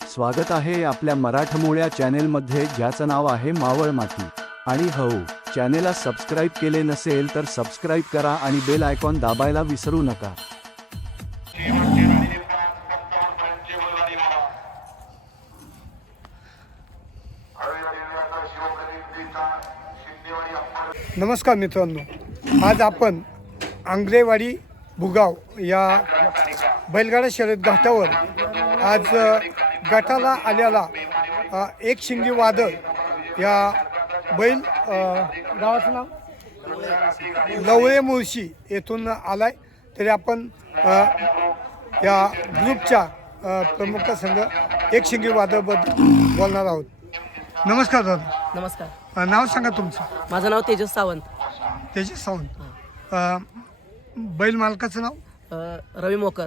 स्वागत आहे आपल्या मराठमोळ्या चॅनेलमध्ये ज्याचं नाव आहे मावळ माती. आणि हो चॅनेलला सबस्क्राईब केले नसेल तर सबस्क्राईब करा आणि बेल आयकॉन दाबायला विसरू नका. नमस्कार मित्रांनो. आज आपण आंग्रेवाडी भुगाव या बैलगाडा शर्यत घाटावर आज गटाला आलेला एक शिंगी वादळ या बैल गावाचं नाव? लवळे मुळशी येथून आलाय. तरी आपण या ग्रुपच्या प्रमुख संघ एक शिंगी वादळबद्दल बोलणार आहोत. नमस्कार दादा. नमस्कार. अ, नाव सांगा तुमचं. माझं नाव तेजस सावंत. तेजस सावंत. अ, बैल मालकाचं नाव? अ, रवी मोकर.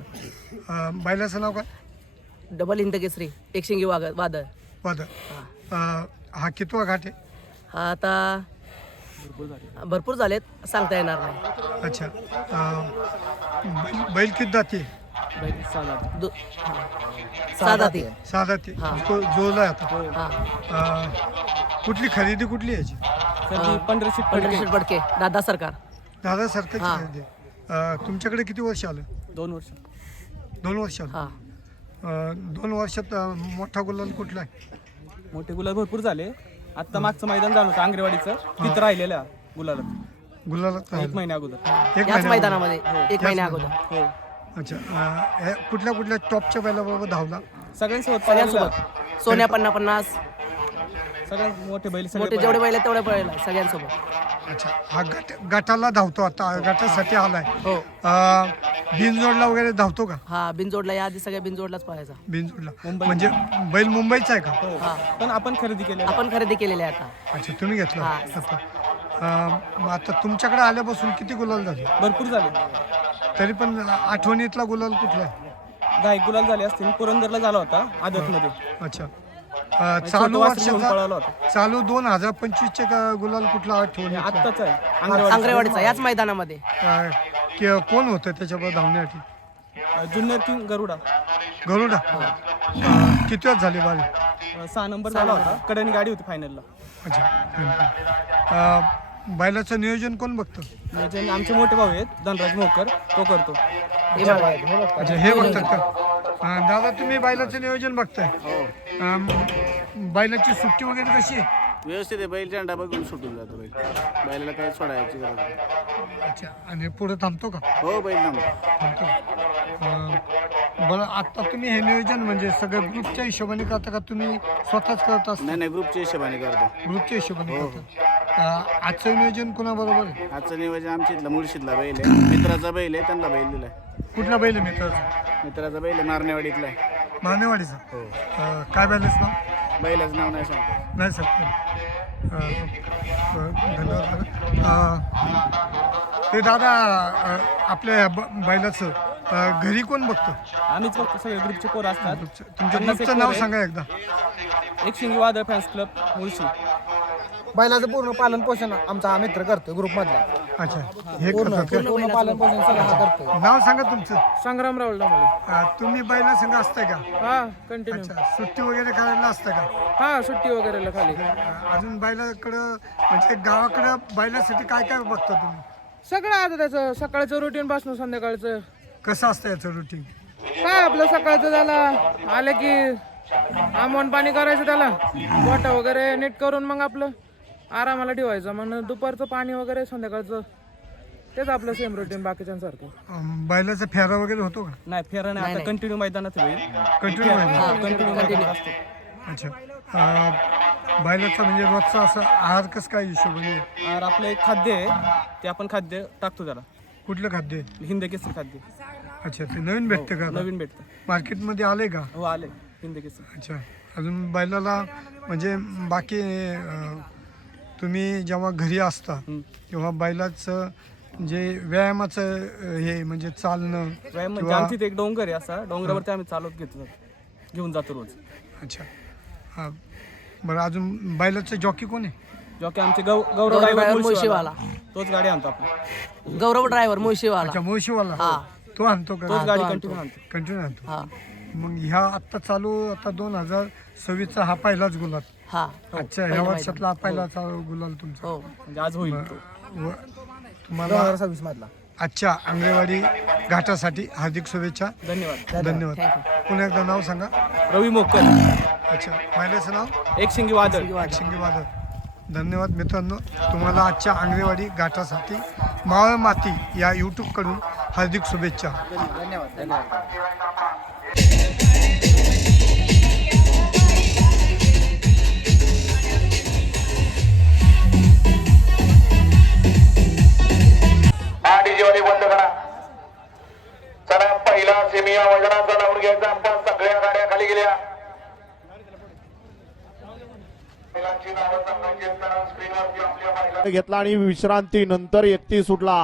अ, बैलाचं नाव काय? डबल हिंदकेसरी एकशिंगी वाग वादळ. वादळ. अ, हा कितवा घाट आहे? हा आता भरपूर झालेत सांगता येणार नाही. अच्छा. अ, बैल बैल किती जाते दु- हा. जाती सहा जाते हा. जोडला हा. अ, कुठली खरेदी कुठली याची? पंधराशे पडके दादा सरकार. दादा सरकारची हा. खरेदी आहे. अ, तुमच्याकडे किती वर्ष आलं? दोन वर्ष. दोन वर्ष आलं. हा. अ, दोन वर्षात अ, मोठा गुलाल कुठला आहे? मोठे गुलाल भरपूर झाले. आता मागचं मैदान झालं होतं आंगरेवाडीचं तिथं राहिलेलं गुलाला गुलाला एक महिन्या अगोदर. एक याच. मैदानामध्ये एक याच महिन्या. अगोदर. हो. अच्छा अ, कुठल्या कुठल्या टॉपच्या बैलाबरोबर धावला? सगळ्यांसोबत पळालेला. सगळ्यांसोबत. सोन्या पन्ना पन्नास. सगळ्यात मोठे बैल सगळे मोठे जेवढे बैल आहेत तेवढे बैल आहेत, सगळ्यांसोबत. अच्छा हा गट गटाला धावतो आता गटासाठी आलाय. हो. अ, बिनजोडला वगैरे धावतो का? हा बिनजोडला या आधी सगळ्या बिनजोडलाच पळायचा. बिनजोडला. मुंबई. म्हणजे बैल मुंबईचा आहे का? हो. हा. पण आपण खरेदी केले आपण खरेदी केलेली आहे आता. अच्छा तुम्ही घेतला. हा. आता अ, मग आता तुमच्याकडे आल्यापासून किती गुलाल झाले? भरपूर झाले. तरी पण आठवणीतला गुलाल कुठला? आहे दहा एक गुलाल झाले असतील. पुरंदरला झाला होता आदत मध्ये अच्छा. अ, चालू वासरू घेऊन पळाला वर्षाचा होता. चालू दोन हजार पंचवीसचे का गुलाल कुठला आठवणी आत्ताच आहे. आंगरेवाडी आंग्रेवाडीचा याच मैदानामध्ये. कोण होतं त्याच्याबरोबर धावण्यासाठी? जुन्नर किंग गरुडा. गरुडा? अ, किती वेळ झाले बारी अं, सहा नंबर झाला होता. कड्याने गाडी होती फायनलला अच्छा. बैलाचं नियोजन कोण बघतं? म्हणजे आमचे मोठे भाऊ आहेत धनराज मोकर तो करतो. हे बघा. अच्छा हे बघतात का? दादा तुम्ही बैलाचं नियोजन बघताय. अं, बैलाची सुट्टी वगैरे कशी आहे? व्यवस्थित आहे बैल झेंडा बघून सुटून जातो बैल. बैलाला काही सोडायची गरज नाही. अच्छा आणि पुढे थांबतो का? हो बैल थांबतो. थांबतो. बरं आता तुम्ही हे नियोजन म्हणजे सगळं ग्रुपच्या हिशोबाने करता का तुम्ही स्वतःच करत असता? नाही नाही ग्रुपच्या हिशोबाने करतो. ग्रुपच्या हिशोबाने करता. अं, आजचं नियोजन कोणाबरोबर आहे? आजचं नियोजन आमच्या इथला मुळशीतला बैल आहे. मित्राचा बैल आहे त्यांना बैल दिलाय. कुठला बैल आहे मित्राचा? मित्राचा बैल आहे मारणेवाडीतला आहे. मानेवाडीचा हो. अं, काय बॅलन्स नाव? बैलाचं नाव नाही सांगतो नाही सर धन्यवाद दादा. अ, ते दादा अ, आपल्या ब- बैलाचं अ, घरी कोण बघतं? आम्हीच फक्त सगळे ग्रुपचे पोरं असतात. तुमच्या पन्नास एक ग्रुपचं नाव पोरं सांगा एकदा. एक शिंगी वादळ फॅन्स क्लब मुळशी. बैलाचं पूर्ण पालन पोषण आमचा हा मित्र करतो ग्रुप मधला. अच्छा. हे करतात का? पूर्ण पालन पोषण सगळं हा करतो नाव सांगा तुमचं. संग्राम राहुल डांबळे अ, तुम्ही बैला संघ असताय का? हा कंटिन्यू अच्छा सुट्टी वगैरे करायला असतं का? हा सुट्टी वगैरे खाली. अ, अजून बैलाकडं म्हणजे गावाकडं बैलासाठी काय काय बघता तुम्ही? सगळं आता त्याचं सकाळचं रुटीन पासून संध्याकाळचं. कसं असतं याचं रुटीन काय आपलं सकाळचं त्याला आलं की आमवण पाणी करायचं त्याला. गोटा वगैरे नीट करून मग आपलं. आरामाला ठेवायचं. मग दुपारचं पाणी वगैरे संध्याकाळचं तेच आपलं सेम रुटीन बाकीच्यांसारखं. बैलाचा फेरा वगैरे होतो का? नाही फेरा नाही. आता कंटिन्यू मैदानात होईल. कंटिन्यू कंटिन्यू मैदानात असतो अच्छा. अं, बैलाचा म्हणजे रोजचा असं आहार कसं काय हिशोबाने और आपलं एक खाद्य आहे. ते आपण खाद्य टाकतो त्याला. कुठलं खाद्य? हिंद केसरी खाद्य. अच्छा ते नवीन भेटतं का? नवीन भेटतं. मार्केटमध्ये आले का? हो आले हिंद केसरी. अच्छा. अजून बैलाला म्हणजे बाकी अं, तुम्ही जेव्हा घरी असता. तेव्हा बैलाचं जे व्यायामाचं हे म्हणजे चालणं व्यायाम म्हणजे किंवा आमची इथे एक डोंगर आहे असा. डोंगरावरती आम्ही चालवत घेतो. घेऊन जातो रोज. अच्छा. हा. बरं अजून बैलाचं जॉकी कोण आहे? जॉकी आमचे गौ गौरव गौरव ड्रायव्हर driver मुळशीवाला. मुळशीवाला. तोच गाडी आणतो आपली गौरव ड्रायव्हर मुळशीवाला. अच्छा हा. तो आणतो तोच का गाडी कंटिन्यू आणतो. आणतो. कंटिन्यू आणतो. हा. मग ह्या आत्ता चालू आता दोन हजार सव्वीसचा हा पहिलाच गुलाल. हा. अच्छा ह्या पहिलं वर्षातला हा पहिलाचा गुलाल तुमचा. हो. म्हणजे आज होईल तो. व तुम्हाला सव्वीस मधला आजच्या आंगणेवाडी घाटासाठी हार्दिक शुभेच्छा. धन्यवाद. धन्यवाद. पुन्हा एकदा नाव सांगा. रवी मोकर अच्छा महिलेचं नाव? एक शिंगी वादळ. शिंगे वादळ. धन्यवाद मित्रांनो. तुम्हाला आजच्या आंगणेवाडी घाटासाठी मावळ माती या यूट्यूबकडून हार्दिक शुभेच्छा. हा वजनाचा लावून सगळ्या गाड्या खाली गेल्या. घेतला आणि विश्रांती नंतर एकतीस सुटला.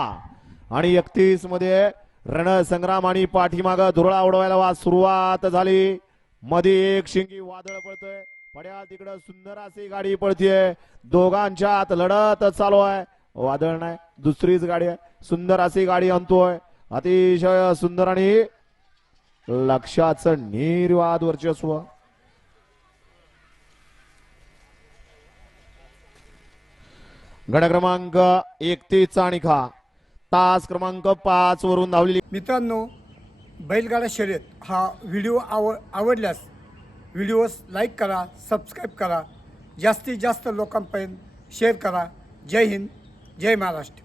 आणि एकतीसमध्ये रणसंग्राम आणि पाठीमाग धुरळा उडवायला वा सुरुवात झाली. मध्ये एक शिंगी वादळ पळतोय पड्या तिकडं सुंदर अशी गाडी पडतीये. दोघांच्या आत लढत चालू आहे. वादळ नाही दुसरीच गाडी आहे. सुंदर अशी गाडी आणतोय. अतिशय सुंदर आणि लक्षाचं निर्वाद वर्चस्व. गड क्रमांक एकतीसचा आणि खा. तास क्रमांक पाच वरून धावलेली मित्रांनो बैलगाडा शर्यत हा व्हिडिओ आव आवडल्यास व्हिडिओस लाईक करा सबस्क्राईब करा. जास्तीत जास्त लोकांपर्यंत शेअर करा. जय हिंद जय महाराष्ट्र.